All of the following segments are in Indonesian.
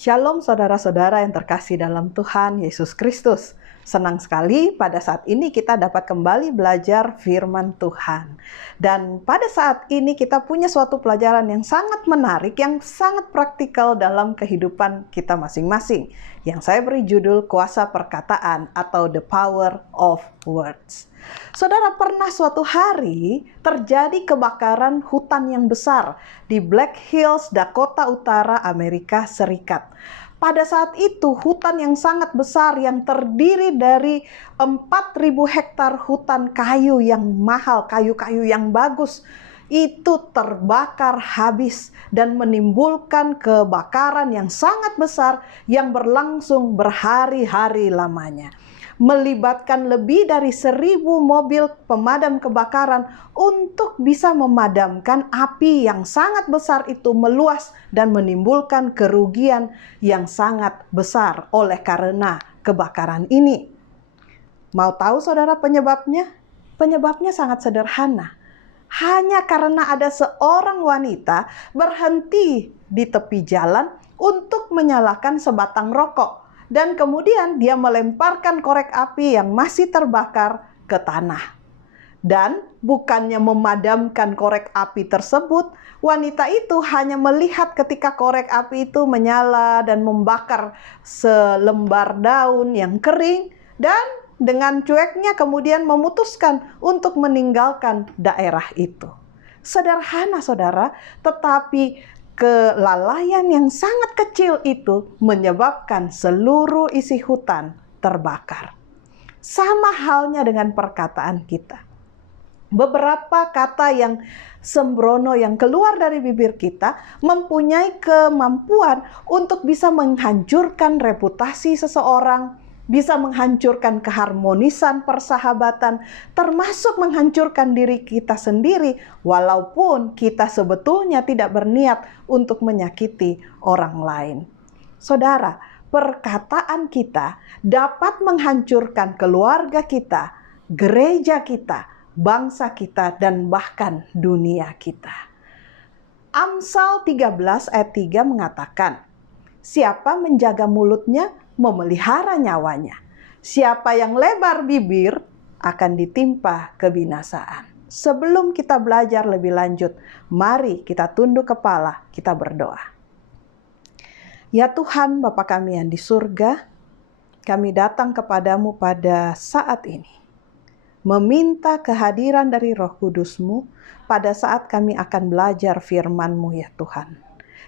Shalom saudara-saudara yang terkasih dalam Tuhan Yesus Kristus. Senang sekali pada saat ini kita dapat kembali belajar firman Tuhan. Dan pada saat ini kita punya suatu pelajaran yang sangat menarik, yang sangat praktikal dalam kehidupan kita masing-masing. Yang saya beri judul Kuasa Perkataan atau The Power of Words. Saudara, pernah suatu hari terjadi kebakaran hutan yang besar di Black Hills, Dakota Utara, Amerika Serikat. Pada saat itu hutan yang sangat besar yang terdiri dari 4.000 hektar hutan kayu yang mahal, kayu-kayu yang bagus, itu terbakar habis dan menimbulkan kebakaran yang sangat besar yang berlangsung berhari-hari lamanya. Melibatkan lebih dari 1.000 mobil pemadam kebakaran untuk bisa memadamkan api yang sangat besar itu meluas dan menimbulkan kerugian yang sangat besar oleh karena kebakaran ini. Mau tahu saudara penyebabnya? Penyebabnya sangat sederhana. Hanya karena ada seorang wanita berhenti di tepi jalan untuk menyalakan sebatang rokok. Dan kemudian dia melemparkan korek api yang masih terbakar ke tanah. Dan bukannya memadamkan korek api tersebut, wanita itu hanya melihat ketika korek api itu menyala dan membakar selembar daun yang kering. Dan dengan cueknya kemudian memutuskan untuk meninggalkan daerah itu. Sederhana saudara, tetapi kelalaian yang sangat kecil itu menyebabkan seluruh isi hutan terbakar. Sama halnya dengan perkataan kita. Beberapa kata yang sembrono yang keluar dari bibir kita mempunyai kemampuan untuk bisa menghancurkan reputasi seseorang, bisa menghancurkan keharmonisan persahabatan, termasuk menghancurkan diri kita sendiri, walaupun kita sebetulnya tidak berniat untuk menyakiti orang lain. Saudara, perkataan kita dapat menghancurkan keluarga kita, gereja kita, bangsa kita, dan bahkan dunia kita. Amsal 13 ayat 3 mengatakan, "Siapa menjaga mulutnya, memelihara nyawanya. Siapa yang lebar bibir akan ditimpa kebinasaan." Sebelum kita belajar lebih lanjut, mari kita tunduk kepala, kita berdoa. Ya Tuhan, Bapa kami yang di surga, kami datang kepadamu pada saat ini, meminta kehadiran dari Roh Kudus-Mu pada saat kami akan belajar firman-Mu ya Tuhan.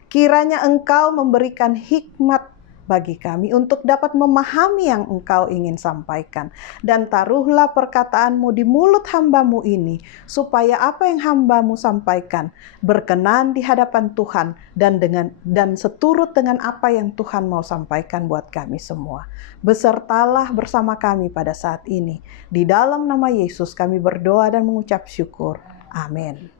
Kiranya Engkau memberikan hikmat bagi kami untuk dapat memahami yang Engkau ingin sampaikan. Dan taruhlah perkataan-Mu di mulut hamba-Mu ini, supaya apa yang hamba-Mu sampaikan berkenan di hadapan Tuhan dan seturut dengan apa yang Tuhan mau sampaikan buat kami semua. Besertalah bersama kami pada saat ini. Di dalam nama Yesus kami berdoa dan mengucap syukur. Amin.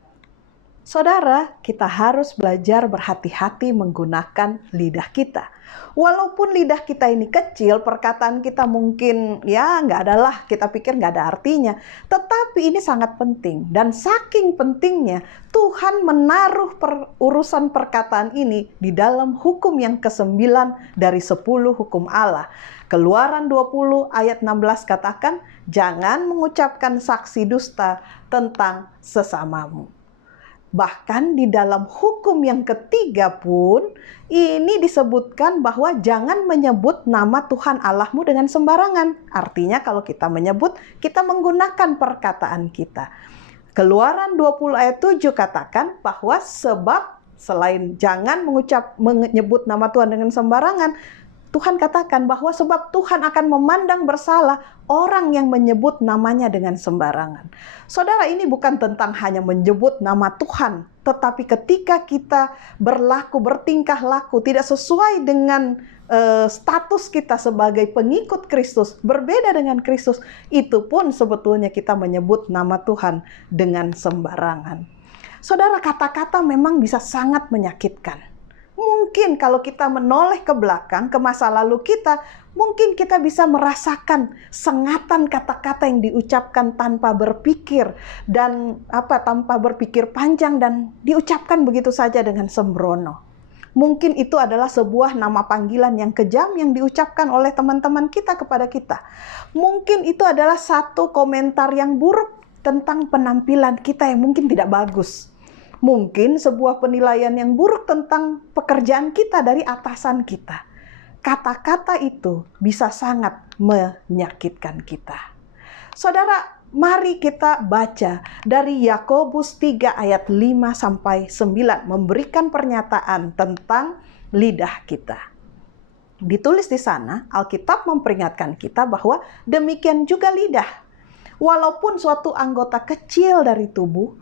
Saudara, kita harus belajar berhati-hati menggunakan lidah kita. Walaupun lidah kita ini kecil, perkataan kita mungkin ya nggak ada lah, kita pikir nggak ada artinya. Tetapi ini sangat penting. Dan saking pentingnya, Tuhan menaruh urusan perkataan ini di dalam hukum yang ke-9 dari 10 hukum Allah. Keluaran 20 ayat 16 katakan, "Jangan mengucapkan saksi dusta tentang sesamamu." Bahkan di dalam hukum yang ketiga pun ini disebutkan bahwa jangan menyebut nama Tuhan Allahmu dengan sembarangan. Artinya kalau kita menyebut, kita menggunakan perkataan kita. Keluaran 20 ayat 7 katakan bahwa sebab selain jangan menyebut nama Tuhan dengan sembarangan, Tuhan katakan bahwa sebab Tuhan akan memandang bersalah orang yang menyebut namanya dengan sembarangan. Saudara, ini bukan tentang hanya menyebut nama Tuhan, tetapi ketika kita bertingkah laku tidak sesuai dengan status kita sebagai pengikut Kristus, berbeda dengan Kristus, itu pun sebetulnya kita menyebut nama Tuhan dengan sembarangan. Saudara, kata-kata memang bisa sangat menyakitkan. Mungkin kalau kita menoleh ke belakang, ke masa lalu kita, mungkin kita bisa merasakan sengatan kata-kata yang diucapkan tanpa berpikir tanpa berpikir panjang dan diucapkan begitu saja dengan sembrono. Mungkin itu adalah sebuah nama panggilan yang kejam yang diucapkan oleh teman-teman kita kepada kita. Mungkin itu adalah satu komentar yang buruk tentang penampilan kita yang mungkin tidak bagus. Mungkin sebuah penilaian yang buruk tentang pekerjaan kita dari atasan kita. Kata-kata itu bisa sangat menyakitkan kita. Saudara, mari kita baca dari Yakobus 3 ayat 5-9 memberikan pernyataan tentang lidah kita. Ditulis di sana, Alkitab memperingatkan kita bahwa demikian juga lidah. Walaupun suatu anggota kecil dari tubuh,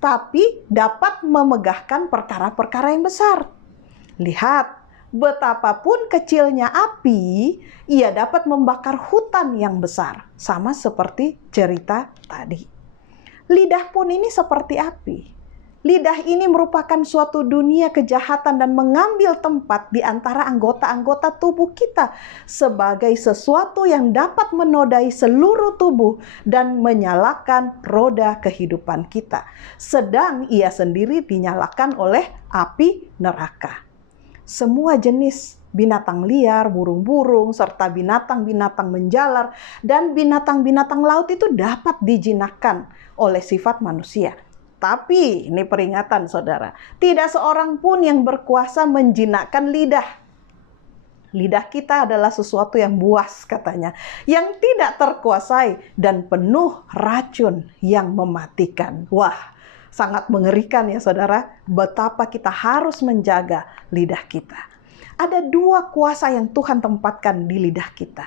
tapi dapat memegahkan perkara-perkara yang besar. Lihat, betapapun kecilnya api, ia dapat membakar hutan yang besar. Sama seperti cerita tadi. Lidah pun ini seperti api. Lidah ini merupakan suatu dunia kejahatan dan mengambil tempat di antara anggota-anggota tubuh kita sebagai sesuatu yang dapat menodai seluruh tubuh dan menyalakan roda kehidupan kita. Sedang ia sendiri dinyalakan oleh api neraka. Semua jenis binatang liar, burung-burung, serta binatang-binatang menjalar dan binatang-binatang laut itu dapat dijinakkan oleh sifat manusia. Tapi, ini peringatan saudara, tidak seorang pun yang berkuasa menjinakkan lidah. Lidah kita adalah sesuatu yang buas katanya, yang tidak terkuasai dan penuh racun yang mematikan. Wah, sangat mengerikan ya saudara, betapa kita harus menjaga lidah kita. Ada dua kuasa yang Tuhan tempatkan di lidah kita.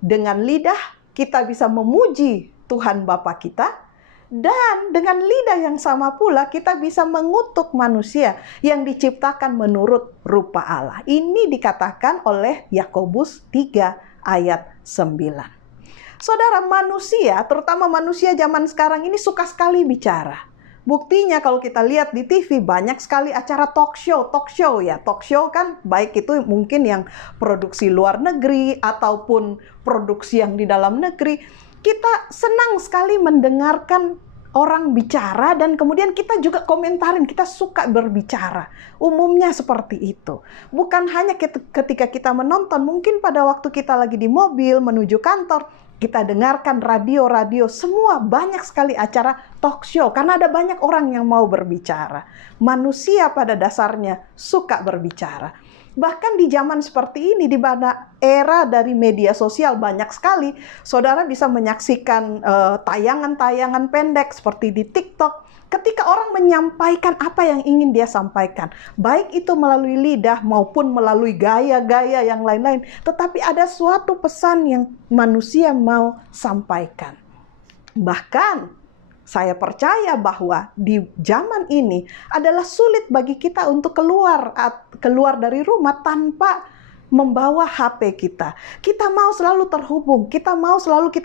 Dengan lidah kita bisa memuji Tuhan Bapa kita, dan dengan lidah yang sama pula kita bisa mengutuk manusia yang diciptakan menurut rupa Allah. Ini dikatakan oleh Yakobus 3 ayat 9. Saudara, manusia, terutama manusia zaman sekarang ini suka sekali bicara. Buktinya kalau kita lihat di TV banyak sekali acara talk show ya. Talk show kan baik itu mungkin yang produksi luar negeri ataupun produksi yang di dalam negeri. Kita senang sekali mendengarkan orang bicara dan kemudian kita juga komentarin, kita suka berbicara. Umumnya seperti itu. Bukan hanya ketika kita menonton, mungkin pada waktu kita lagi di mobil menuju kantor, kita dengarkan radio-radio, semua banyak sekali acara talk show karena ada banyak orang yang mau berbicara. Manusia pada dasarnya suka berbicara. Bahkan di zaman seperti ini, di mana era dari media sosial banyak sekali, saudara bisa menyaksikan tayangan-tayangan pendek seperti di TikTok. Ketika orang menyampaikan apa yang ingin dia sampaikan, baik itu melalui lidah maupun melalui gaya-gaya yang lain-lain, tetapi ada suatu pesan yang manusia mau sampaikan. Bahkan, saya percaya bahwa di zaman ini adalah sulit bagi kita untuk keluar dari rumah tanpa membawa HP kita. Kita mau selalu terhubung, kita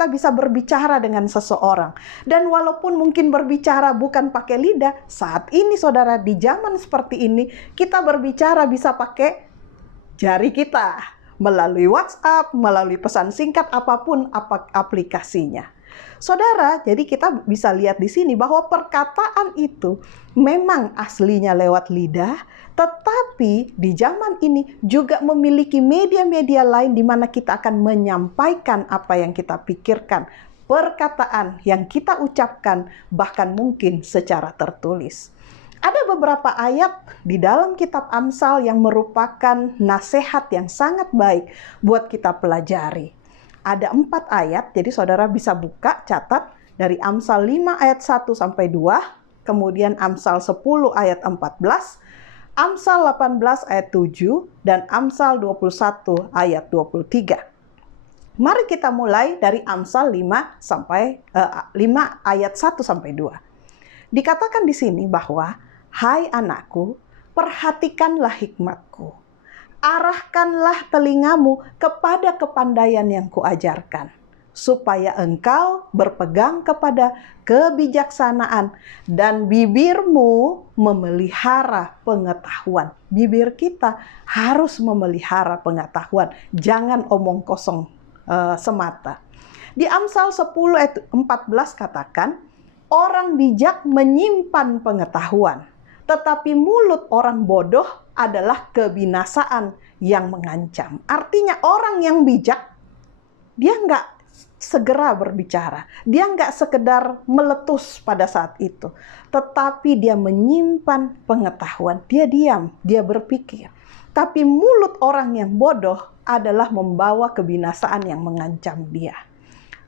bisa berbicara dengan seseorang. Dan walaupun mungkin berbicara bukan pakai lidah, saat ini saudara di zaman seperti ini, kita berbicara bisa pakai jari kita, melalui WhatsApp, melalui pesan singkat, apapun aplikasinya. Saudara, jadi kita bisa lihat di sini bahwa perkataan itu memang aslinya lewat lidah, tetapi di zaman ini juga memiliki media-media lain di mana kita akan menyampaikan apa yang kita pikirkan, perkataan yang kita ucapkan, bahkan mungkin secara tertulis. Ada beberapa ayat di dalam kitab Amsal yang merupakan nasihat yang sangat baik buat kita pelajari. Ada 4 ayat, jadi saudara bisa buka, catat dari Amsal 5 ayat 1-2, kemudian Amsal 10 ayat 14, Amsal 18 ayat 7, dan Amsal 21 ayat 23. Mari kita mulai dari Amsal 5 ayat 1-2. Dikatakan di sini bahwa, "Hai anakku, perhatikanlah hikmatku. Arahkanlah telingamu kepada kepandaian yang kuajarkan, supaya engkau berpegang kepada kebijaksanaan dan bibirmu memelihara pengetahuan." Bibir kita harus memelihara pengetahuan, jangan omong kosong semata. Di Amsal 10 ayat 14 katakan, "Orang bijak menyimpan pengetahuan, tetapi mulut orang bodoh adalah kebinasaan yang mengancam. Artinya orang yang bijak, dia nggak segera berbicara. Dia nggak sekedar meletus pada saat itu. Tetapi dia menyimpan pengetahuan. Dia diam, dia berpikir. Tapi mulut orang yang bodoh adalah membawa kebinasaan yang mengancam dia.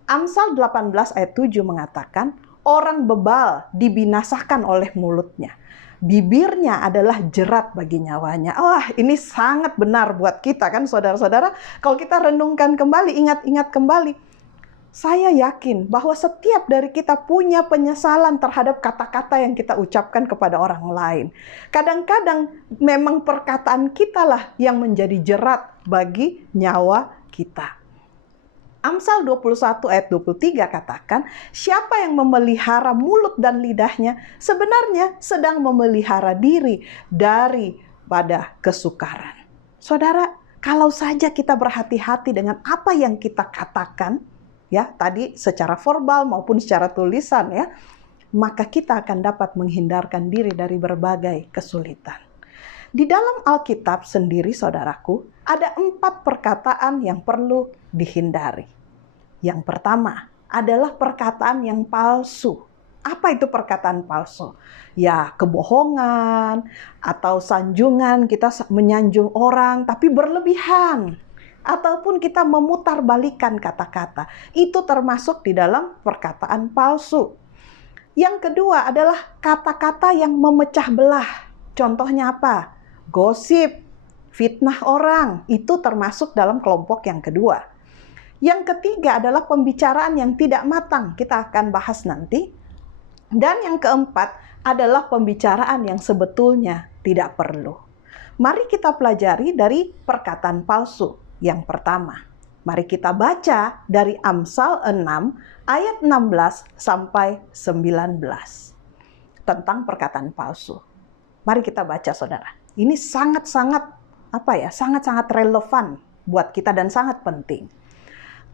Amsal 18 ayat 7 mengatakan, orang bebal dibinasakan oleh mulutnya. Bibirnya adalah jerat bagi nyawanya. Wah, ini sangat benar buat kita kan saudara-saudara. Kalau kita renungkan kembali, ingat-ingat kembali. Saya yakin bahwa setiap dari kita punya penyesalan terhadap kata-kata yang kita ucapkan kepada orang lain. Kadang-kadang memang perkataan kita lah yang menjadi jerat bagi nyawa kita. Amsal 21 ayat 23 katakan, siapa yang memelihara mulut dan lidahnya sebenarnya sedang memelihara diri daripada kesukaran. Saudara, kalau saja kita berhati-hati dengan apa yang kita katakan, ya tadi secara verbal maupun secara tulisan ya, maka kita akan dapat menghindarkan diri dari berbagai kesulitan. Di dalam Alkitab sendiri, saudaraku, ada 4 perkataan yang perlu dihindari. Yang pertama adalah perkataan yang palsu. Apa itu perkataan palsu? Ya, kebohongan atau sanjungan, kita menyanjung orang tapi berlebihan. Ataupun kita memutarbalikkan kata-kata. Itu termasuk di dalam perkataan palsu. Yang kedua adalah kata-kata yang memecah belah. Contohnya apa? Gosip, fitnah orang, itu termasuk dalam kelompok yang kedua. Yang ketiga adalah pembicaraan yang tidak matang, kita akan bahas nanti. Dan yang keempat adalah pembicaraan yang sebetulnya tidak perlu. Mari kita pelajari dari perkataan palsu. Yang pertama, mari kita baca dari Amsal 6 ayat 16 sampai 19 tentang perkataan palsu. Mari kita baca, saudara. Ini sangat-sangat sangat-sangat relevan buat kita dan sangat penting.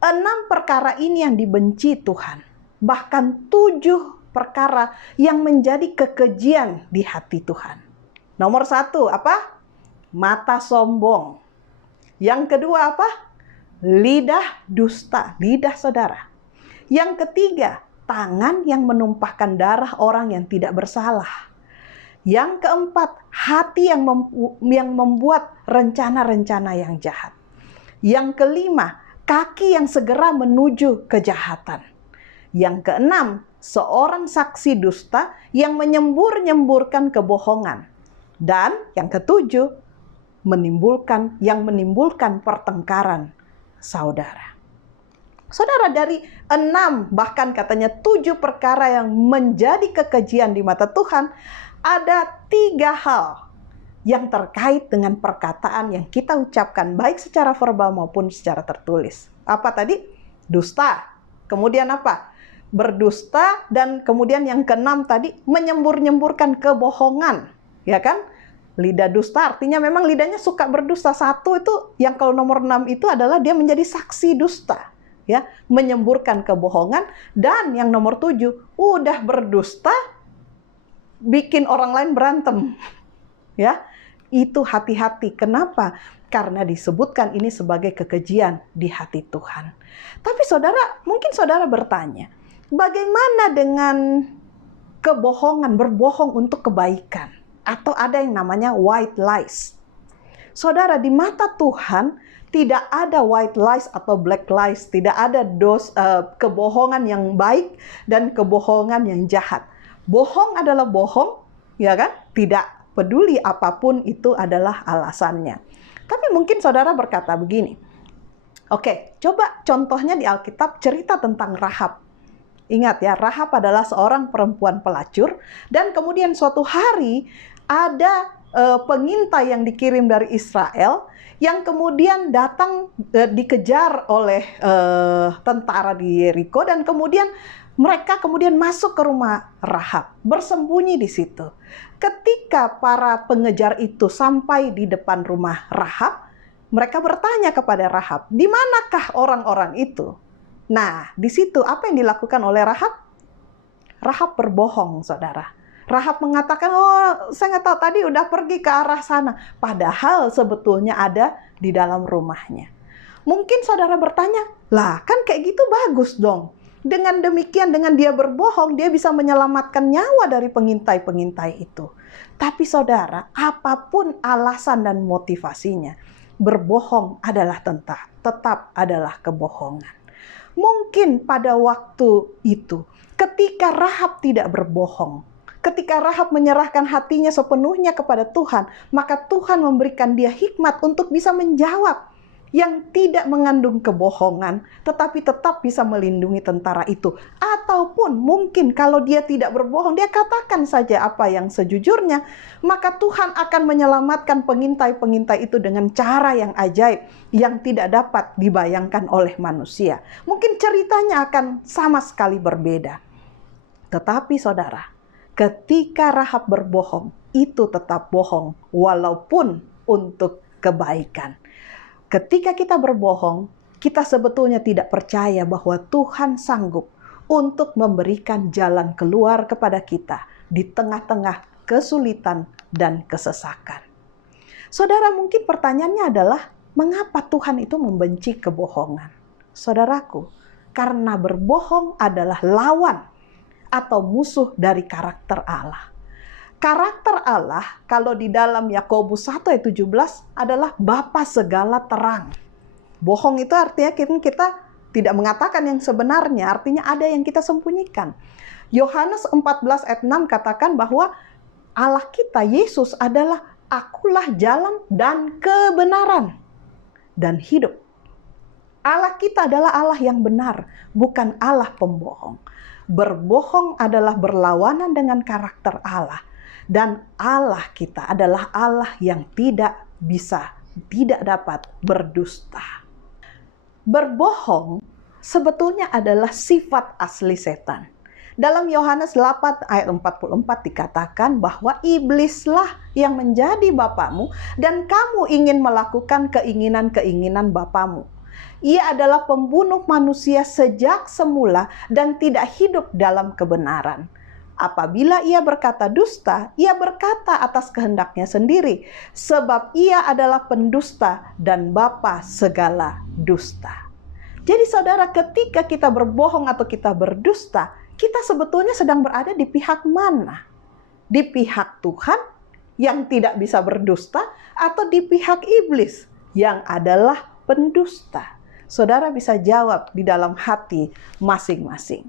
6 perkara ini yang dibenci Tuhan. Bahkan 7 perkara yang menjadi kekejian di hati Tuhan. Nomor 1 apa? Mata sombong. Yang kedua apa? Lidah dusta, lidah saudara. Yang ketiga, tangan yang menumpahkan darah orang yang tidak bersalah. Yang keempat, hati yang membuat rencana-rencana yang jahat. Yang kelima, kaki yang segera menuju kejahatan. Yang keenam, seorang saksi dusta yang menyembur-nyemburkan kebohongan. Dan yang ketujuh, menimbulkan pertengkaran saudara. Saudara, dari 6 bahkan katanya 7 perkara yang menjadi kekejian di mata Tuhan, ada 3 hal yang terkait dengan perkataan yang kita ucapkan baik secara verbal maupun secara tertulis. Apa tadi? Dusta. Kemudian apa? Berdusta, dan kemudian yang keenam tadi menyembur-nyemburkan kebohongan, ya kan? Lidah dusta artinya memang lidahnya suka berdusta. 1 itu yang kalau nomor 6 itu adalah dia menjadi saksi dusta, ya, menyemburkan kebohongan. Dan yang nomor 7 udah berdusta bikin orang lain berantem, ya. Itu hati-hati. Kenapa? Karena disebutkan ini sebagai kekejian di hati Tuhan. Tapi saudara, mungkin saudara bertanya, bagaimana dengan kebohongan, berbohong untuk kebaikan? Atau ada yang namanya white lies. Saudara, di mata Tuhan tidak ada white lies atau black lies. Tidak ada kebohongan yang baik dan kebohongan yang jahat. Bohong adalah bohong, ya kan? Tidak peduli apapun itu adalah alasannya. Tapi mungkin saudara berkata begini, oke, coba contohnya di Alkitab cerita tentang Rahab. Ingat ya, Rahab adalah seorang perempuan pelacur, dan kemudian suatu hari ada pengintai yang dikirim dari Israel yang kemudian datang dikejar oleh tentara di Yeriko, dan kemudian mereka masuk ke rumah Rahab, bersembunyi di situ. Ketika para pengejar itu sampai di depan rumah Rahab, mereka bertanya kepada Rahab, di manakah orang-orang itu? Nah, di situ apa yang dilakukan oleh Rahab? Rahab berbohong, saudara. Rahab mengatakan, oh saya nggak tahu, tadi udah pergi ke arah sana. Padahal sebetulnya ada di dalam rumahnya. Mungkin saudara bertanya, lah kan kayak gitu bagus dong. Dengan demikian, dengan dia berbohong, dia bisa menyelamatkan nyawa dari pengintai-pengintai itu. Tapi saudara, apapun alasan dan motivasinya, berbohong adalah tetap adalah kebohongan. Mungkin pada waktu itu, ketika Rahab tidak berbohong, ketika Rahab menyerahkan hatinya sepenuhnya kepada Tuhan, maka Tuhan memberikan dia hikmat untuk bisa menjawab yang tidak mengandung kebohongan, tetapi tetap bisa melindungi tentara itu. Ataupun mungkin kalau dia tidak berbohong, dia katakan saja apa yang sejujurnya, maka Tuhan akan menyelamatkan pengintai-pengintai itu dengan cara yang ajaib, yang tidak dapat dibayangkan oleh manusia. Mungkin ceritanya akan sama sekali berbeda. Tetapi saudara, ketika Rahab berbohong, itu tetap bohong, walaupun untuk kebaikan. Ketika kita berbohong, kita sebetulnya tidak percaya bahwa Tuhan sanggup untuk memberikan jalan keluar kepada kita di tengah-tengah kesulitan dan kesesakan. Saudara, mungkin pertanyaannya adalah, mengapa Tuhan itu membenci kebohongan? Saudaraku, karena berbohong adalah lawan atau musuh dari karakter Allah. Karakter Allah, kalau di dalam Yakobus 1 ayat 17 adalah Bapa segala terang. Bohong itu artinya kita tidak mengatakan yang sebenarnya, artinya ada yang kita sembunyikan. Yohanes 14 ayat 6 katakan bahwa Allah kita, Yesus adalah akulah jalan dan kebenaran dan hidup. Allah kita adalah Allah yang benar, bukan Allah pembohong. Berbohong adalah berlawanan dengan karakter Allah. Dan Allah kita adalah Allah yang tidak dapat berdusta. Berbohong sebetulnya adalah sifat asli setan. Dalam Yohanes 8 ayat 44 dikatakan bahwa iblislah yang menjadi bapamu dan kamu ingin melakukan keinginan-keinginan bapamu. Ia adalah pembunuh manusia sejak semula dan tidak hidup dalam kebenaran. Apabila ia berkata dusta, ia berkata atas kehendaknya sendiri, sebab ia adalah pendusta dan bapa segala dusta. Jadi saudara, ketika kita berbohong atau kita berdusta, kita sebetulnya sedang berada di pihak mana? Di pihak Tuhan yang tidak bisa berdusta, atau di pihak iblis yang adalah pendusta? Saudara bisa jawab di dalam hati masing-masing.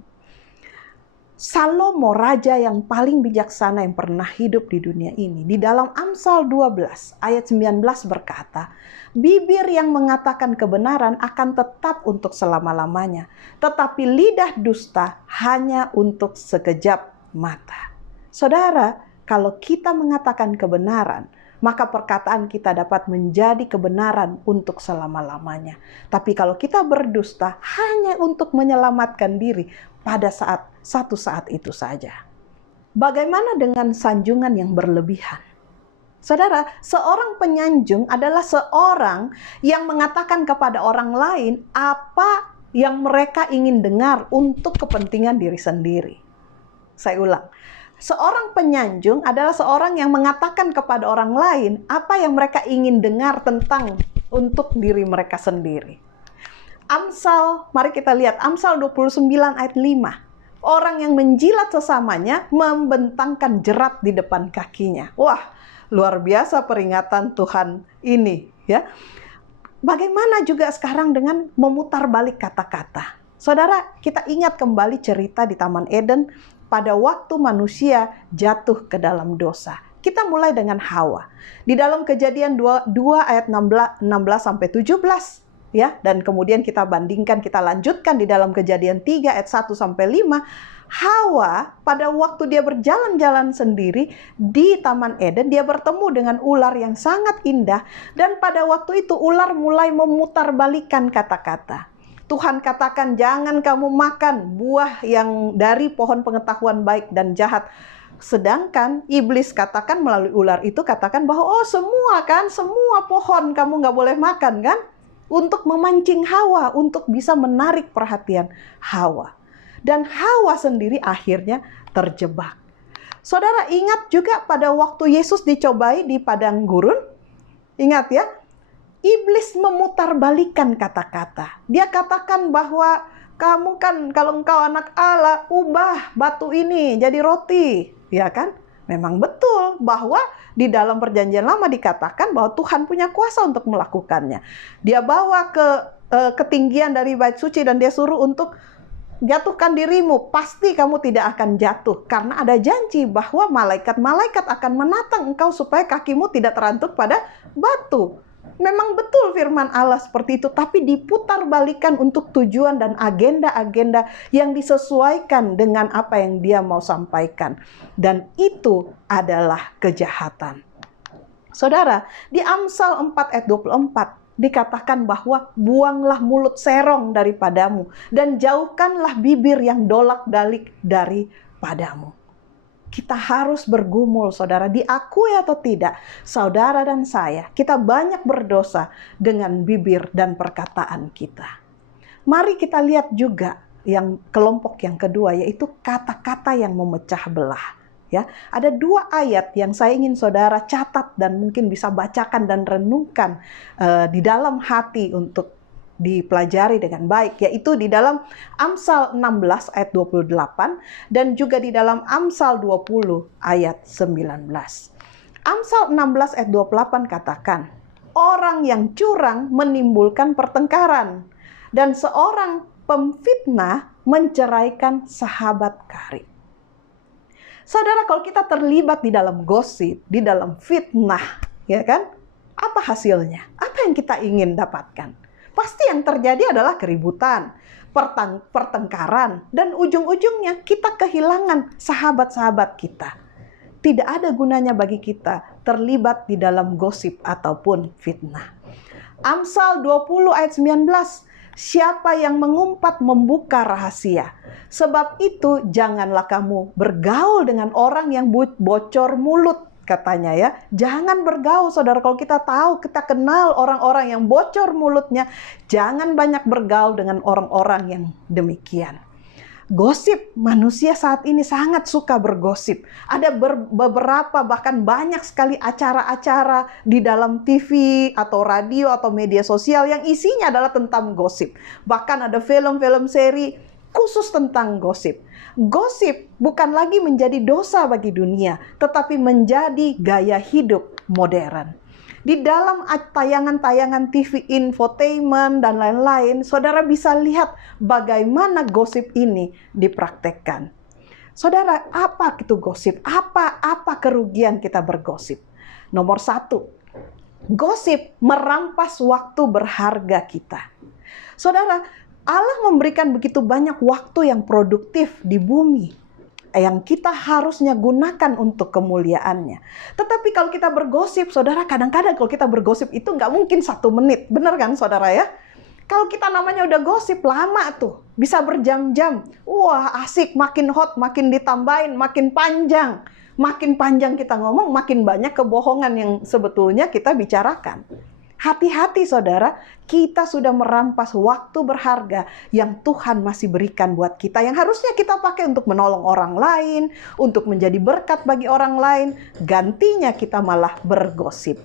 Salomo, raja yang paling bijaksana yang pernah hidup di dunia ini, di dalam Amsal 12 ayat 19 berkata, bibir yang mengatakan kebenaran akan tetap untuk selama-lamanya, tetapi lidah dusta hanya untuk sekejap mata. Saudara, kalau kita mengatakan kebenaran, maka perkataan kita dapat menjadi kebenaran untuk selama-lamanya. Tapi kalau kita berdusta hanya untuk menyelamatkan diri pada satu saat itu saja. Bagaimana dengan sanjungan yang berlebihan? Saudara, seorang penyanjung adalah seorang yang mengatakan kepada orang lain apa yang mereka ingin dengar untuk kepentingan diri sendiri. Saya ulang. Seorang penyanjung adalah seorang yang mengatakan kepada orang lain apa yang mereka ingin dengar tentang untuk diri mereka sendiri. Amsal, mari kita lihat Amsal 29 ayat 5. Orang yang menjilat sesamanya membentangkan jerat di depan kakinya. Wah, luar biasa peringatan Tuhan ini, ya. Bagaimana juga sekarang dengan memutar balik kata-kata? Saudara, kita ingat kembali cerita di Taman Eden pada waktu manusia jatuh ke dalam dosa. Kita mulai dengan Hawa. Di dalam Kejadian 2 ayat 16 sampai 17, ya, dan kemudian kita bandingkan, kita lanjutkan di dalam Kejadian 3 ayat 1 sampai 5. Hawa pada waktu dia berjalan-jalan sendiri di Taman Eden, dia bertemu dengan ular yang sangat indah, dan pada waktu itu ular mulai memutarbalikkan kata-kata. Tuhan katakan, jangan kamu makan buah yang dari pohon pengetahuan baik dan jahat. Sedangkan iblis katakan melalui ular itu, katakan bahwa oh semua pohon kamu nggak boleh makan kan? Untuk memancing Hawa, untuk bisa menarik perhatian Hawa. Dan Hawa sendiri akhirnya terjebak. Saudara ingat juga pada waktu Yesus dicobai di padang gurun? Ingat ya, iblis memutarbalikkan kata-kata. Dia katakan bahwa kamu kan kalau engkau anak Allah, ubah batu ini jadi roti. Ya kan? Memang betul bahwa di dalam perjanjian lama dikatakan bahwa Tuhan punya kuasa untuk melakukannya. Dia bawa ke ketinggian dari bait suci dan dia suruh untuk jatuhkan dirimu, pasti kamu tidak akan jatuh. Karena ada janji bahwa malaikat-malaikat akan menatang engkau supaya kakimu tidak terantuk pada batu. Memang betul firman Allah seperti itu, tapi diputarbalikkan untuk tujuan dan agenda-agenda yang disesuaikan dengan apa yang dia mau sampaikan. Dan itu adalah kejahatan. Saudara, di Amsal 4 ayat 24, dikatakan bahwa buanglah mulut serong daripadamu dan jauhkanlah bibir yang dolak-dalik daripadamu. Kita harus bergumul, saudara, diakui atau tidak, saudara dan saya, kita banyak berdosa dengan bibir dan perkataan kita. Mari kita lihat juga yang kelompok yang kedua, yaitu kata-kata yang memecah belah. Ya, ada 2 ayat yang saya ingin saudara catat dan mungkin bisa bacakan dan renungkan di dalam hati untuk dipelajari dengan baik, yaitu di dalam Amsal 16 ayat 28 dan juga di dalam Amsal 20 ayat 19. Amsal 16 ayat 28 katakan, orang yang curang menimbulkan pertengkaran dan seorang pemfitnah menceraikan sahabat karib. Saudara, kalau kita terlibat di dalam gosip, di dalam fitnah, ya kan? Apa hasilnya? Apa yang kita ingin dapatkan? Pasti yang terjadi adalah keributan, pertengkaran, dan ujung-ujungnya kita kehilangan sahabat-sahabat kita. Tidak ada gunanya bagi kita terlibat di dalam gosip ataupun fitnah. Amsal 20 ayat 19, siapa yang mengumpat membuka rahasia. Sebab itu janganlah kamu bergaul dengan orang yang bocor mulut, katanya ya. Jangan bergaul, saudara. Kalau kita tahu, kita kenal orang-orang yang bocor mulutnya, jangan banyak bergaul dengan orang-orang yang demikian. Gosip, manusia saat ini sangat suka bergosip. Ada beberapa, bahkan banyak sekali acara-acara di dalam TV atau radio atau media sosial yang isinya adalah tentang gosip. Bahkan ada film-film seri khusus tentang gosip. Gosip bukan lagi menjadi dosa bagi dunia, tetapi menjadi gaya hidup modern. Di dalam tayangan-tayangan TV, infotainment, dan lain-lain, saudara bisa lihat bagaimana gosip ini dipraktekkan. Saudara, apa itu gosip? Apa kerugian kita bergosip? Nomor 1, gosip merampas waktu berharga kita. Saudara, Allah memberikan begitu banyak waktu yang produktif di bumi, yang kita harusnya gunakan untuk kemuliaannya. Tetapi kalau kita bergosip, saudara, kadang-kadang kalau kita bergosip itu nggak mungkin 1 menit. Benar kan, saudara ya? Kalau kita namanya udah gosip, lama tuh. Bisa berjam-jam. Wah, asik, makin hot, makin ditambahin, makin panjang. Makin panjang kita ngomong, makin banyak kebohongan yang sebetulnya kita bicarakan. Hati-hati, saudara, kita sudah merampas waktu berharga yang Tuhan masih berikan buat kita, yang harusnya kita pakai untuk menolong orang lain, untuk menjadi berkat bagi orang lain. Gantinya kita malah bergosip.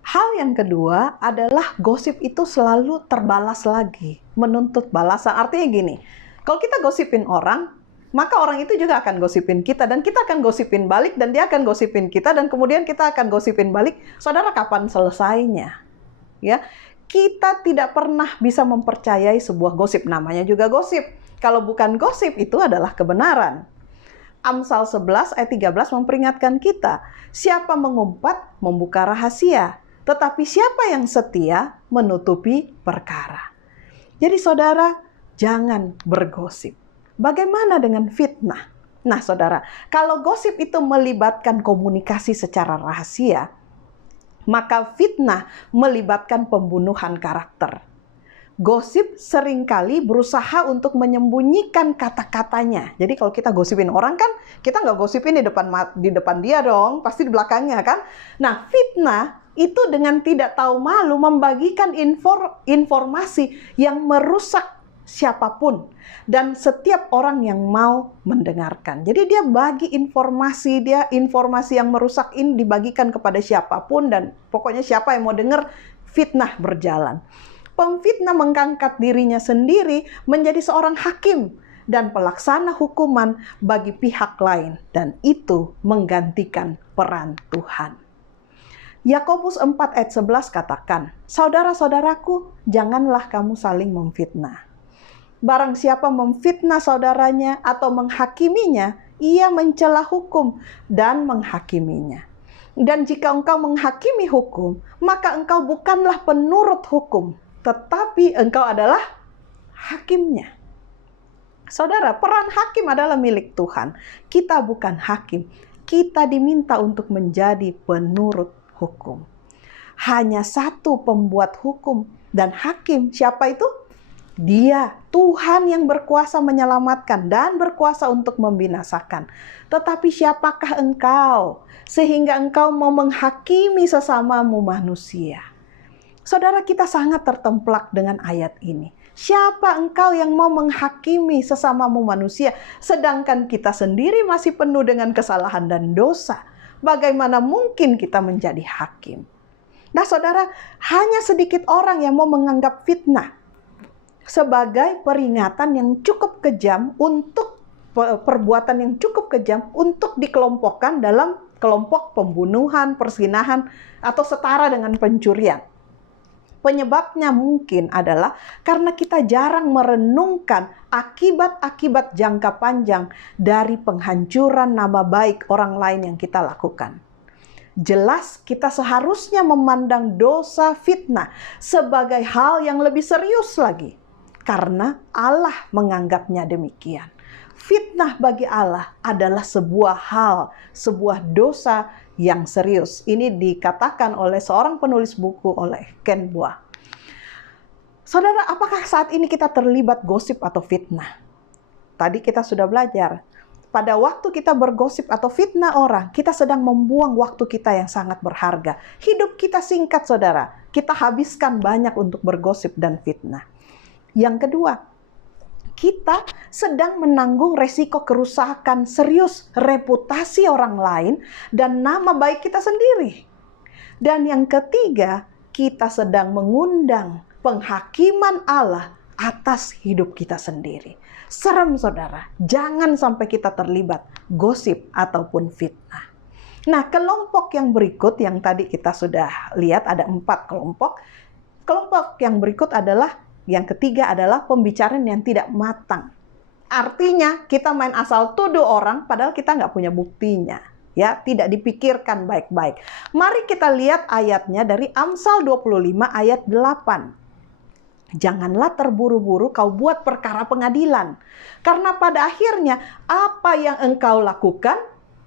Hal yang kedua adalah gosip itu selalu terbalas lagi, menuntut balasan. Artinya gini, kalau kita gosipin orang, maka orang itu juga akan gosipin kita, dan kita akan gosipin balik, dan dia akan gosipin kita, dan kemudian kita akan gosipin balik. Saudara, kapan selesainya? Ya, kita tidak pernah bisa mempercayai sebuah gosip, namanya juga gosip. Kalau bukan gosip, itu adalah kebenaran. Amsal 11 ayat 13 memperingatkan kita, siapa mengumpat membuka rahasia, tetapi siapa yang setia menutupi perkara. Jadi saudara, jangan bergosip. Bagaimana dengan fitnah? Nah saudara, kalau gosip itu melibatkan komunikasi secara rahasia, maka fitnah melibatkan pembunuhan karakter. Gosip seringkali berusaha untuk menyembunyikan kata-katanya. Jadi kalau kita gosipin orang kan, kita nggak gosipin di depan dia dong, pasti di belakangnya kan. Nah, fitnah itu dengan tidak tahu malu membagikan informasi yang merusak siapapun dan setiap orang yang mau mendengarkan. Jadi dia bagi informasi, informasi yang merusak ini dibagikan kepada siapapun dan pokoknya siapa yang mau dengar, fitnah berjalan. Pemfitnah mengangkat dirinya sendiri menjadi seorang hakim dan pelaksana hukuman bagi pihak lain, dan itu menggantikan peran Tuhan. Yakobus 4 ayat 11 katakan, "Saudara-saudaraku, janganlah kamu saling memfitnah. Barang siapa memfitnah saudaranya atau menghakiminya, ia mencela hukum dan menghakiminya. Dan jika engkau menghakimi hukum, maka engkau bukanlah penurut hukum, tetapi engkau adalah hakimnya." Saudara, peran hakim adalah milik Tuhan. Kita bukan hakim. Kita diminta untuk menjadi penurut hukum. Hanya satu pembuat hukum dan hakim. Siapa itu? Dia, Tuhan yang berkuasa menyelamatkan dan berkuasa untuk membinasakan. Tetapi siapakah engkau sehingga engkau mau menghakimi sesamamu manusia? Saudara, kita sangat tertemplak dengan ayat ini. Siapa engkau yang mau menghakimi sesamamu manusia, sedangkan kita sendiri masih penuh dengan kesalahan dan dosa? Bagaimana mungkin kita menjadi hakim? Nah, saudara, hanya sedikit orang yang mau menganggap fitnah sebagai peringatan yang cukup kejam untuk perbuatan yang cukup kejam untuk dikelompokkan dalam kelompok pembunuhan, perzinahan, atau setara dengan pencurian. Penyebabnya mungkin adalah karena kita jarang merenungkan akibat-akibat jangka panjang dari penghancuran nama baik orang lain yang kita lakukan. Jelas kita seharusnya memandang dosa fitnah sebagai hal yang lebih serius lagi, karena Allah menganggapnya demikian. Fitnah bagi Allah adalah sebuah dosa yang serius. Ini dikatakan oleh seorang penulis buku, oleh Ken Boa. Saudara, apakah saat ini kita terlibat gosip atau fitnah? Tadi kita sudah belajar. Pada waktu kita bergosip atau fitnah orang, kita sedang membuang waktu kita yang sangat berharga. Hidup kita singkat, saudara. Kita habiskan banyak untuk bergosip dan fitnah. Yang kedua, kita sedang menanggung resiko kerusakan serius reputasi orang lain dan nama baik kita sendiri. Dan yang ketiga, kita sedang mengundang penghakiman Allah atas hidup kita sendiri. Serem, saudara. Jangan sampai kita terlibat gosip ataupun fitnah. Nah, kelompok yang berikut yang tadi kita sudah lihat ada 4 kelompok. Kelompok yang berikut adalah yang ketiga adalah pembicaraan yang tidak matang. Artinya kita main asal tuduh orang padahal kita nggak punya buktinya. Ya, tidak dipikirkan baik-baik. Mari kita lihat ayatnya dari Amsal 25 ayat 8. Janganlah terburu-buru kau buat perkara pengadilan. Karena pada akhirnya apa yang engkau lakukan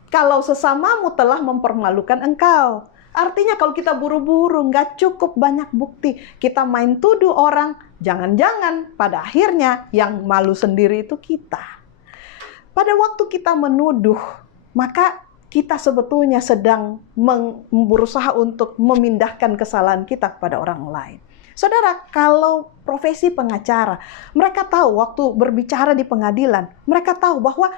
kalau sesamamu telah mempermalukan engkau. Artinya kalau kita buru-buru, nggak cukup banyak bukti. Kita main tuduh orang, jangan-jangan pada akhirnya yang malu sendiri itu kita. Pada waktu kita menuduh, maka kita sebetulnya sedang berusaha untuk memindahkan kesalahan kita kepada orang lain. Saudara, kalau profesi pengacara, mereka tahu waktu berbicara di pengadilan, mereka tahu bahwa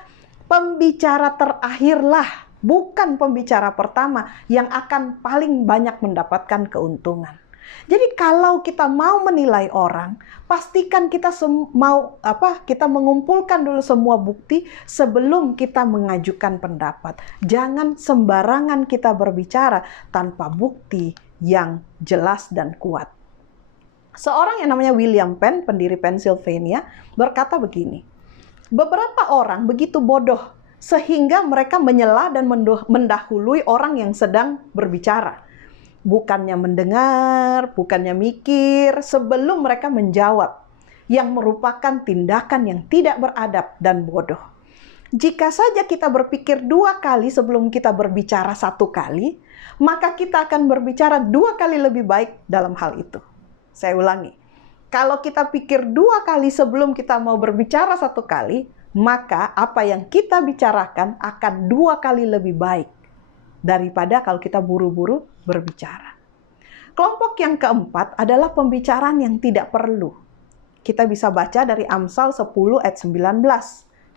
pembicara terakhirlah, bukan pembicara pertama yang akan paling banyak mendapatkan keuntungan. Jadi kalau kita mau menilai orang, pastikan kita kita mengumpulkan dulu semua bukti sebelum kita mengajukan pendapat. Jangan sembarangan kita berbicara tanpa bukti yang jelas dan kuat. Seorang yang namanya William Penn, pendiri Pennsylvania, berkata begini, beberapa orang begitu bodoh sehingga mereka menyela dan mendahului orang yang sedang berbicara. Bukannya mendengar, bukannya mikir sebelum mereka menjawab, yang merupakan tindakan yang tidak beradab dan bodoh. Jika saja kita berpikir 2 kali sebelum kita berbicara 1 kali, maka kita akan berbicara 2 kali lebih baik dalam hal itu. Saya ulangi, kalau kita pikir 2 kali sebelum kita mau berbicara 1 kali, maka apa yang kita bicarakan akan 2 kali lebih baik daripada kalau kita buru-buru berbicara. Kelompok yang keempat adalah pembicaraan yang tidak perlu. Kita bisa baca dari Amsal 10 ayat 19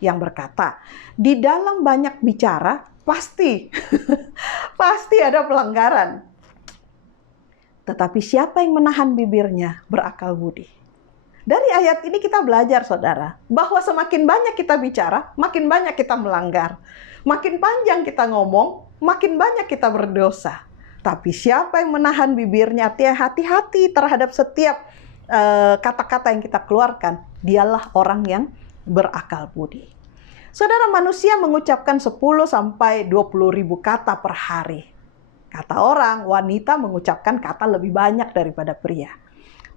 yang berkata, di dalam banyak bicara pasti pasti ada pelanggaran. Tetapi siapa yang menahan bibirnya berakal budi. Dari ayat ini kita belajar, saudara, bahwa semakin banyak kita bicara, makin banyak kita melanggar. Makin panjang kita ngomong, makin banyak kita berdosa. Tapi siapa yang menahan bibirnya, hati-hati terhadap setiap kata-kata yang kita keluarkan, dialah orang yang berakal budi. Saudara, manusia mengucapkan 10 sampai 20 ribu kata per hari. Kata orang, wanita mengucapkan kata lebih banyak daripada pria.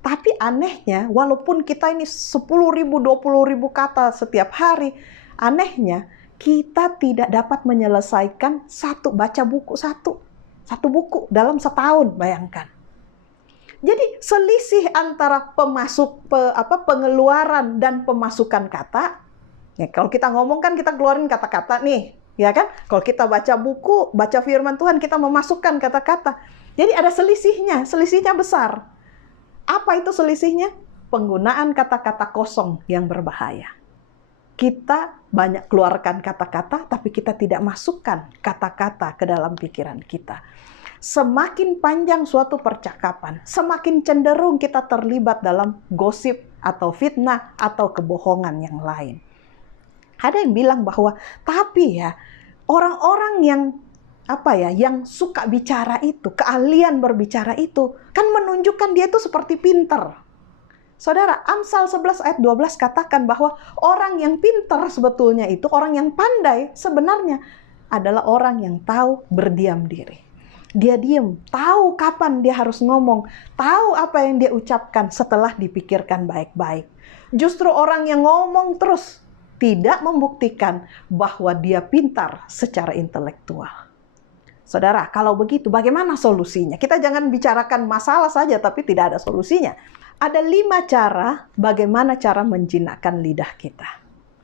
Tapi anehnya, walaupun kita ini 10 ribu, 20 ribu kata setiap hari, anehnya kita tidak dapat menyelesaikan baca buku satu buku dalam setahun, bayangkan. Jadi selisih antara pengeluaran dan pemasukan kata. Ya, kalau kita ngomong kan kita keluarin kata-kata nih, ya kan? Kalau kita baca buku, baca firman Tuhan, kita memasukkan kata-kata. Jadi ada selisihnya besar. Apa itu selisihnya? Penggunaan kata-kata kosong yang berbahaya. Kita banyak keluarkan kata-kata, tapi kita tidak masukkan kata-kata ke dalam pikiran kita. Semakin panjang suatu percakapan, semakin cenderung kita terlibat dalam gosip atau fitnah atau kebohongan yang lain. Ada yang bilang bahwa, tapi ya, orang-orang yang suka bicara itu, keahlian berbicara itu, kan menunjukkan dia itu seperti pinter. Saudara, Amsal 11 ayat 12 katakan bahwa orang yang pinter sebetulnya itu, orang yang pandai sebenarnya adalah orang yang tahu berdiam diri. Dia diam, tahu kapan dia harus ngomong, tahu apa yang dia ucapkan setelah dipikirkan baik-baik. Justru orang yang ngomong terus tidak membuktikan bahwa dia pintar secara intelektual. Saudara, kalau begitu bagaimana solusinya? Kita jangan bicarakan masalah saja tapi tidak ada solusinya. Ada 5 cara bagaimana cara menjinakkan lidah kita.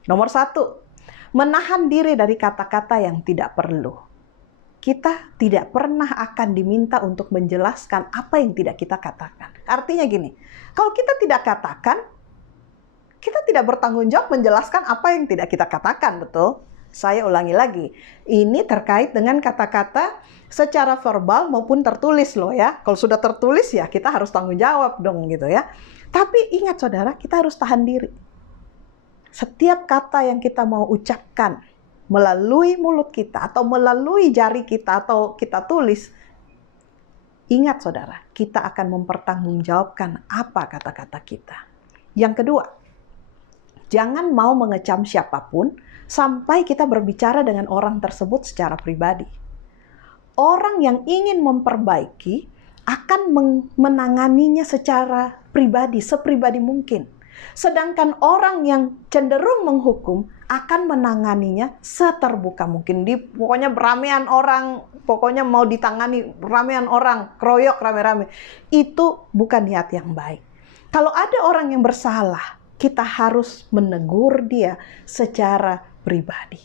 Nomor 1, menahan diri dari kata-kata yang tidak perlu. Kita tidak pernah akan diminta untuk menjelaskan apa yang tidak kita katakan. Artinya gini, kalau kita tidak katakan, kita tidak bertanggung jawab menjelaskan apa yang tidak kita katakan, betul? Saya ulangi lagi, ini terkait dengan kata-kata secara verbal maupun tertulis loh ya. Kalau sudah tertulis ya kita harus tanggung jawab dong gitu ya. Tapi ingat saudara, kita harus tahan diri. Setiap kata yang kita mau ucapkan melalui mulut kita atau melalui jari kita atau kita tulis, ingat saudara, kita akan mempertanggungjawabkan apa kata-kata kita. Yang kedua, jangan mau mengecam siapapun sampai kita berbicara dengan orang tersebut secara pribadi. Orang yang ingin memperbaiki akan menanganinya secara pribadi, sepribadi mungkin. Sedangkan orang yang cenderung menghukum akan menanganinya seterbuka mungkin. Pokoknya beramean orang, pokoknya mau ditangani ramean orang, keroyok rame-rame. Itu bukan niat yang baik. Kalau ada orang yang bersalah, kita harus menegur dia secara pribadi.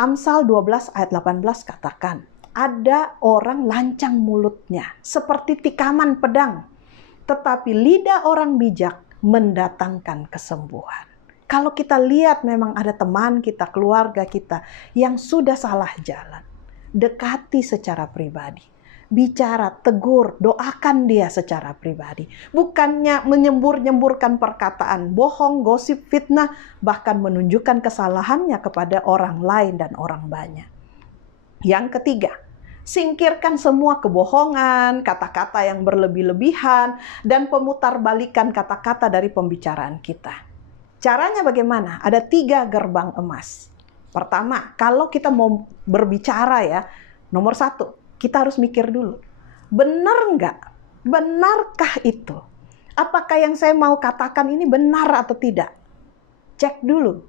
Amsal 12 ayat 18 katakan, ada orang lancang mulutnya seperti tikaman pedang, tetapi lidah orang bijak mendatangkan kesembuhan. Kalau kita lihat memang ada teman kita, keluarga kita yang sudah salah jalan, dekati secara pribadi. Bicara, tegur, doakan dia secara pribadi. Bukannya menyembur-nyemburkan perkataan bohong, gosip, fitnah, bahkan menunjukkan kesalahannya kepada orang lain dan orang banyak. Yang ketiga, singkirkan semua kebohongan, kata-kata yang berlebih-lebihan, dan pemutarbalikan kata-kata dari pembicaraan kita. Caranya bagaimana? Ada 3 gerbang emas. Pertama, kalau kita mau berbicara ya, nomor 1, kita harus mikir dulu. Benar nggak? Benarkah itu? Apakah yang saya mau katakan ini benar atau tidak? Cek dulu.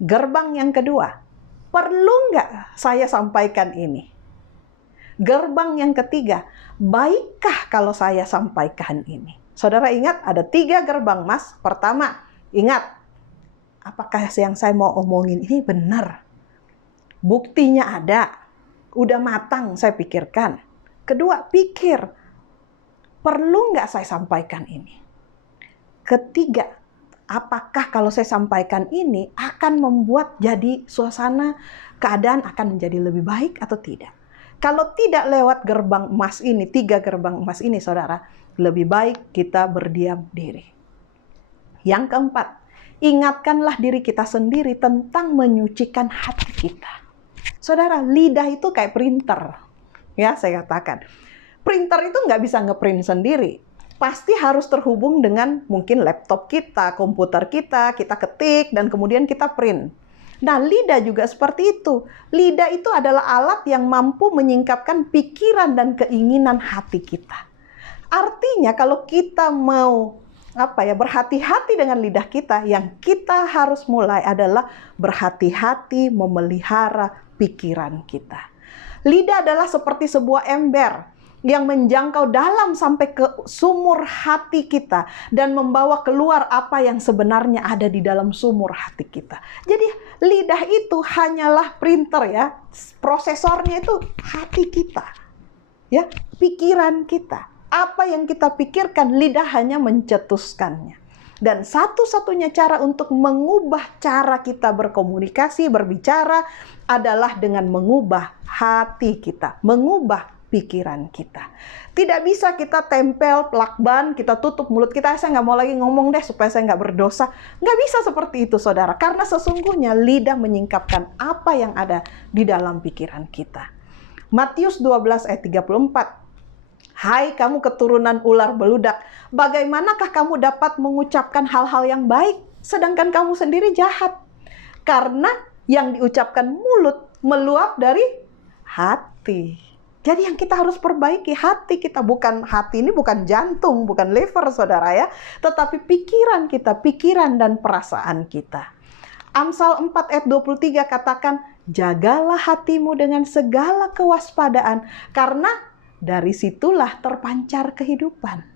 Gerbang yang kedua, perlu nggak saya sampaikan ini? Gerbang yang ketiga, baikkah kalau saya sampaikan ini? Saudara ingat ada 3 gerbang mas. Pertama, ingat, apakah yang saya mau omongin ini benar? Buktinya ada. Udah matang saya pikirkan. Kedua, pikir, perlu nggak saya sampaikan ini? Ketiga, apakah kalau saya sampaikan ini akan membuat jadi suasana keadaan akan menjadi lebih baik atau tidak? Kalau tidak lewat gerbang emas ini, 3 gerbang emas ini saudara, lebih baik kita berdiam diri. Yang keempat, ingatkanlah diri kita sendiri tentang menyucikan hati kita. Saudara, lidah itu kayak printer. Ya, saya katakan. Printer itu nggak bisa ngeprint sendiri. Pasti harus terhubung dengan mungkin laptop kita, komputer kita ketik, dan kemudian kita print. Nah, lidah juga seperti itu. Lidah itu adalah alat yang mampu menyingkapkan pikiran dan keinginan hati kita. Artinya kalau kita mau berhati-hati dengan lidah kita, yang kita harus mulai adalah berhati-hati memelihara pikiran kita. Lidah adalah seperti sebuah ember yang menjangkau dalam sampai ke sumur hati kita dan membawa keluar apa yang sebenarnya ada di dalam sumur hati kita. Jadi lidah itu hanyalah printer ya, prosesornya itu hati kita, ya, pikiran kita. Apa yang kita pikirkan, lidah hanya mencetuskannya. Dan satu-satunya cara untuk mengubah cara kita berkomunikasi, berbicara adalah dengan mengubah hati kita, mengubah pikiran kita. Tidak bisa kita tempel plakban, kita tutup mulut kita, saya nggak mau lagi ngomong deh supaya saya nggak berdosa. Nggak bisa seperti itu saudara, karena sesungguhnya lidah menyingkapkan apa yang ada di dalam pikiran kita. Matius 12 ayat 34. Hai kamu keturunan ular beludak, bagaimanakah kamu dapat mengucapkan hal-hal yang baik, sedangkan kamu sendiri jahat? Karena yang diucapkan mulut meluap dari hati. Jadi yang kita harus perbaiki hati kita, bukan hati ini bukan jantung, bukan liver saudara ya, tetapi pikiran kita, pikiran dan perasaan kita. Amsal 4 ayat 23 katakan, jagalah hatimu dengan segala kewaspadaan, karena dari situlah terpancar kehidupan.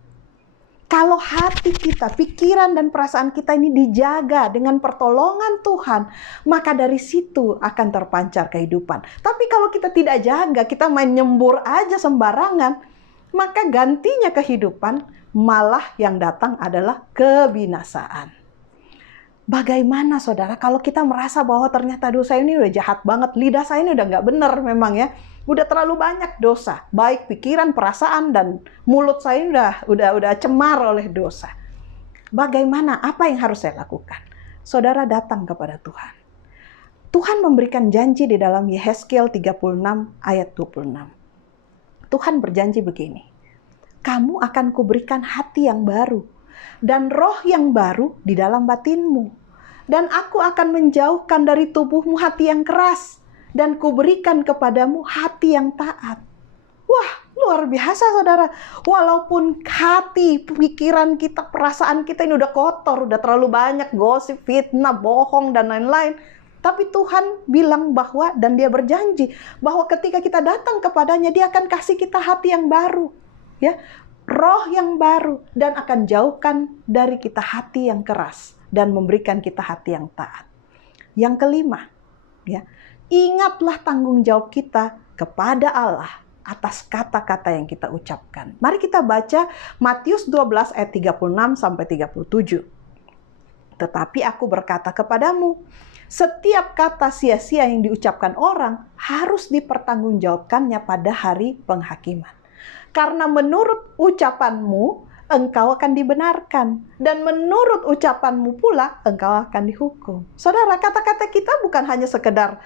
Kalau hati kita, pikiran dan perasaan kita ini dijaga dengan pertolongan Tuhan, maka dari situ akan terpancar kehidupan. Tapi kalau kita tidak jaga, kita main nyembur aja sembarangan, maka gantinya kehidupan malah yang datang adalah kebinasaan. Bagaimana saudara kalau kita merasa bahwa ternyata dosa ini udah jahat banget, lidah saya ini udah nggak benar memang ya, udah terlalu banyak dosa, baik pikiran, perasaan, dan mulut saya ini udah cemar oleh dosa. Bagaimana? Apa yang harus saya lakukan? Saudara datang kepada Tuhan. Tuhan memberikan janji di dalam Yehezkiel 36 ayat 26. Tuhan berjanji begini, kamu akan kuberikan hati yang baru, dan roh yang baru di dalam batinmu. Dan aku akan menjauhkan dari tubuhmu hati yang keras, dan kuberikan kepadamu hati yang taat. Wah, luar biasa saudara. Walaupun hati, pikiran kita, perasaan kita ini udah kotor, udah terlalu banyak gosip, fitnah, bohong, dan lain-lain. Tapi Tuhan bilang bahwa, dan dia berjanji, bahwa ketika kita datang kepadanya, dia akan kasih kita hati yang baru. Ya, roh yang baru, dan akan jauhkan dari kita hati yang keras, dan memberikan kita hati yang taat. Yang kelima, ya, ingatlah tanggung jawab kita kepada Allah atas kata-kata yang kita ucapkan. Mari kita baca Matius 12 ayat 36 sampai 37. Tetapi aku berkata kepadamu, setiap kata sia-sia yang diucapkan orang harus dipertanggungjawabkannya pada hari penghakiman. Karena menurut ucapanmu engkau akan dibenarkan, dan menurut ucapanmu pula engkau akan dihukum. Saudara, kata-kata kita bukan hanya sekedar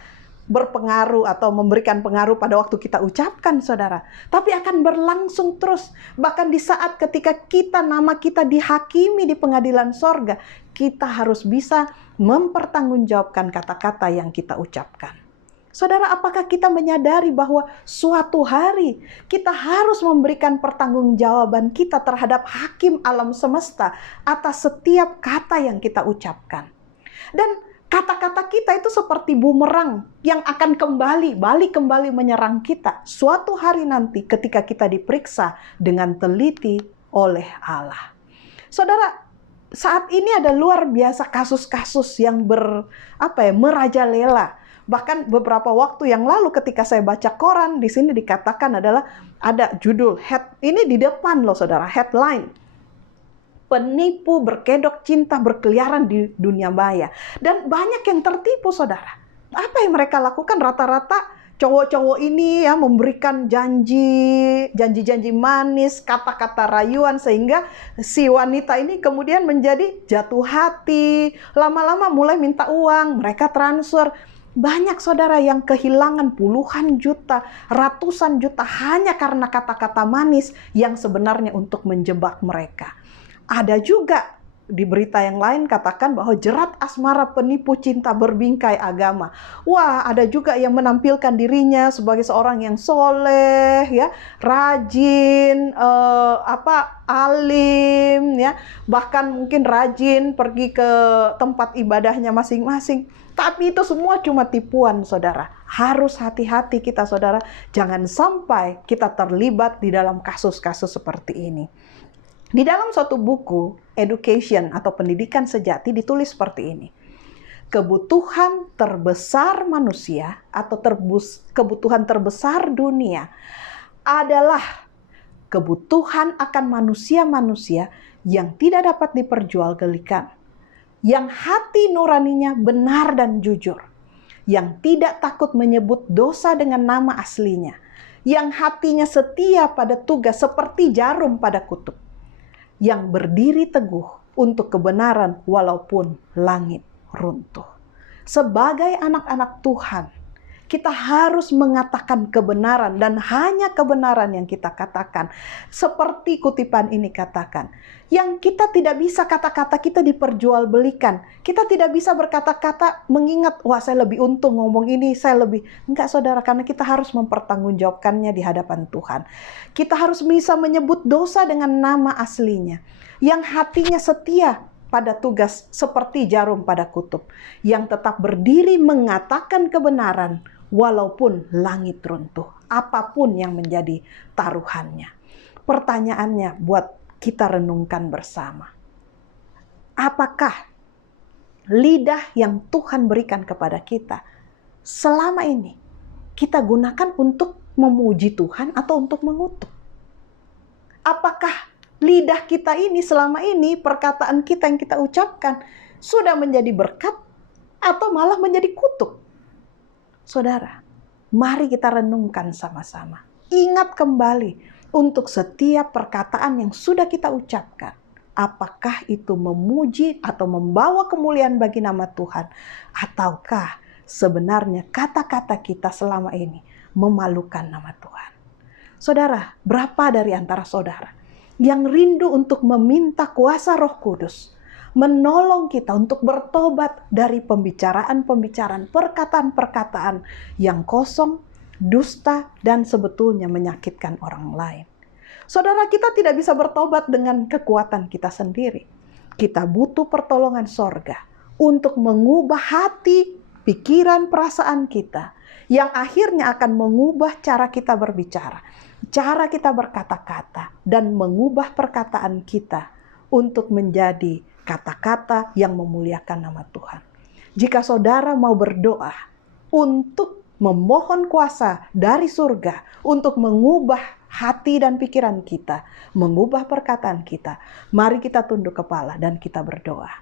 berpengaruh atau memberikan pengaruh pada waktu kita ucapkan, saudara, tapi akan berlangsung terus. Bahkan di saat ketika nama kita dihakimi di pengadilan sorga, kita harus bisa mempertanggungjawabkan kata-kata yang kita ucapkan. Saudara, apakah kita menyadari bahwa suatu hari kita harus memberikan pertanggungjawaban kita terhadap hakim alam semesta atas setiap kata yang kita ucapkan? Dan kata-kata kita itu seperti bumerang yang akan balik kembali menyerang kita suatu hari nanti ketika kita diperiksa dengan teliti oleh Allah. Saudara, saat ini ada luar biasa kasus-kasus yang merajalela. Bahkan beberapa waktu yang lalu ketika saya baca koran, di sini dikatakan adalah ada judul, ini di depan loh saudara, headline. penipu, berkedok cinta, berkeliaran di dunia maya. Dan banyak yang tertipu, saudara. Apa yang mereka lakukan? Rata-rata cowok-cowok ini ya memberikan janji-janji manis, kata-kata rayuan, sehingga si wanita ini kemudian menjadi jatuh hati. Lama-lama mulai minta uang, mereka transfer. Banyak saudara yang kehilangan puluhan juta, ratusan juta hanya karena kata-kata manis yang sebenarnya untuk menjebak mereka. Ada juga di berita yang lain katakan bahwa jerat asmara penipu cinta berbingkai agama. Wah, ada juga yang menampilkan dirinya sebagai seorang yang soleh, ya, rajin, alim, ya, bahkan mungkin rajin pergi ke tempat ibadahnya masing-masing. Tapi itu semua cuma tipuan, saudara. Harus hati-hati kita, saudara. Jangan sampai kita terlibat di dalam kasus-kasus seperti ini. Di dalam suatu buku, Education atau Pendidikan Sejati, ditulis seperti ini. Kebutuhan terbesar manusia atau kebutuhan terbesar dunia adalah kebutuhan akan manusia-manusia yang tidak dapat diperjualbelikan, yang hati nuraninya benar dan jujur, yang tidak takut menyebut dosa dengan nama aslinya, yang hatinya setia pada tugas seperti jarum pada kutub, yang berdiri teguh untuk kebenaran walaupun langit runtuh. Sebagai anak-anak Tuhan, kita harus mengatakan kebenaran, dan hanya kebenaran yang kita katakan. Seperti kutipan ini katakan, yang kita tidak bisa kata-kata kita diperjualbelikan. Kita tidak bisa berkata-kata mengingat, wah saya lebih untung ngomong ini, saya lebih. Enggak, saudara, karena kita harus mempertanggungjawabkannya di hadapan Tuhan. Kita harus bisa menyebut dosa dengan nama aslinya. Yang hatinya setia pada tugas seperti jarum pada kutub. Yang tetap berdiri mengatakan kebenaran walaupun langit runtuh. Apapun yang menjadi taruhannya. Pertanyaannya buat kita renungkan bersama. Apakah lidah yang Tuhan berikan kepada kita selama ini kita gunakan untuk memuji Tuhan atau untuk mengutuk? Apakah lidah kita ini selama ini, perkataan kita yang kita ucapkan sudah menjadi berkat atau malah menjadi kutuk? Saudara, mari kita renungkan sama-sama. Ingat kembali untuk setiap perkataan yang sudah kita ucapkan. Apakah itu memuji atau membawa kemuliaan bagi nama Tuhan? Ataukah sebenarnya kata-kata kita selama ini memalukan nama Tuhan? Saudara, berapa dari antara saudara yang rindu untuk meminta kuasa Roh Kudus menolong kita untuk bertobat dari pembicaraan-pembicaraan, perkataan-perkataan yang kosong, dusta, dan sebetulnya menyakitkan orang lain? Saudara, kita tidak bisa bertobat dengan kekuatan kita sendiri. Kita butuh pertolongan sorga untuk mengubah hati, pikiran, perasaan kita, yang akhirnya akan mengubah cara kita berbicara, cara kita berkata-kata, dan mengubah perkataan kita untuk menjadi kata-kata yang memuliakan nama Tuhan. Jika saudara mau berdoa untuk memohon kuasa dari surga untuk mengubah hati dan pikiran kita, mengubah perkataan kita, mari kita tunduk kepala dan kita berdoa.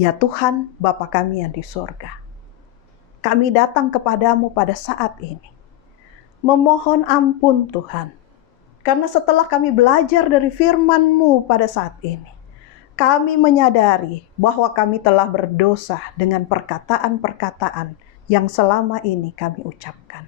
Ya Tuhan, Bapa kami yang di surga, kami datang kepadamu pada saat ini, memohon ampun Tuhan, karena setelah kami belajar dari firman-Mu pada saat ini, kami menyadari bahwa kami telah berdosa dengan perkataan-perkataan yang selama ini kami ucapkan.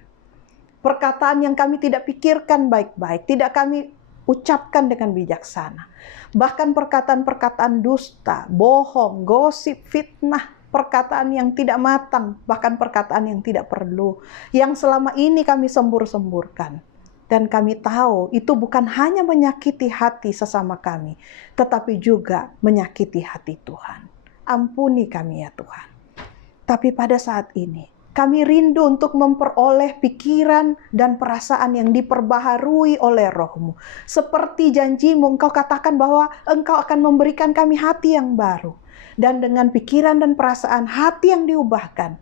Perkataan yang kami tidak pikirkan baik-baik, tidak kami ucapkan dengan bijaksana. Bahkan perkataan-perkataan dusta, bohong, gosip, fitnah, perkataan yang tidak matang, bahkan perkataan yang tidak perlu, yang selama ini kami sembur-semburkan. Dan kami tahu itu bukan hanya menyakiti hati sesama kami, tetapi juga menyakiti hati Tuhan. Ampuni kami ya Tuhan. Tapi pada saat ini, kami rindu untuk memperoleh pikiran dan perasaan yang diperbaharui oleh Roh-Mu. Seperti janji-Mu, Engkau katakan bahwa Engkau akan memberikan kami hati yang baru. Dan dengan pikiran dan perasaan hati yang diubahkan,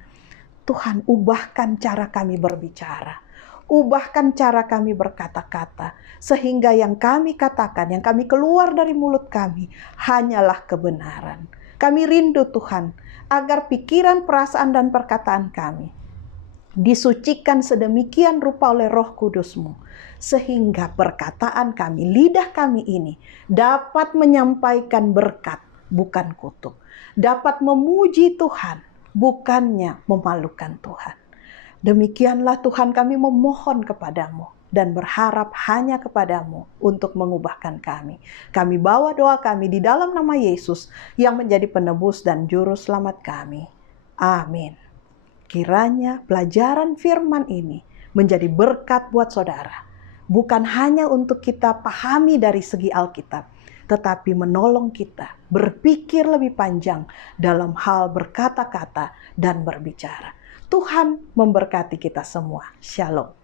Tuhan ubahkan cara kami berbicara. Ubahkan cara kami berkata-kata, sehingga yang kami katakan, yang kami keluar dari mulut kami, hanyalah kebenaran. Kami rindu Tuhan, agar pikiran, perasaan, dan perkataan kami disucikan sedemikian rupa oleh Roh Kudus-Mu, sehingga perkataan kami, lidah kami ini dapat menyampaikan berkat, bukan kutuk. Dapat memuji Tuhan, bukannya memalukan Tuhan. Demikianlah Tuhan, kami memohon kepadamu dan berharap hanya kepadamu untuk mengubahkan kami. Kami bawa doa kami di dalam nama Yesus yang menjadi penebus dan juru selamat kami. Amin. Kiranya pelajaran firman ini menjadi berkat buat saudara. Bukan hanya untuk kita pahami dari segi Alkitab, tetapi menolong kita berpikir lebih panjang dalam hal berkata-kata dan berbicara. Tuhan memberkati kita semua. Shalom.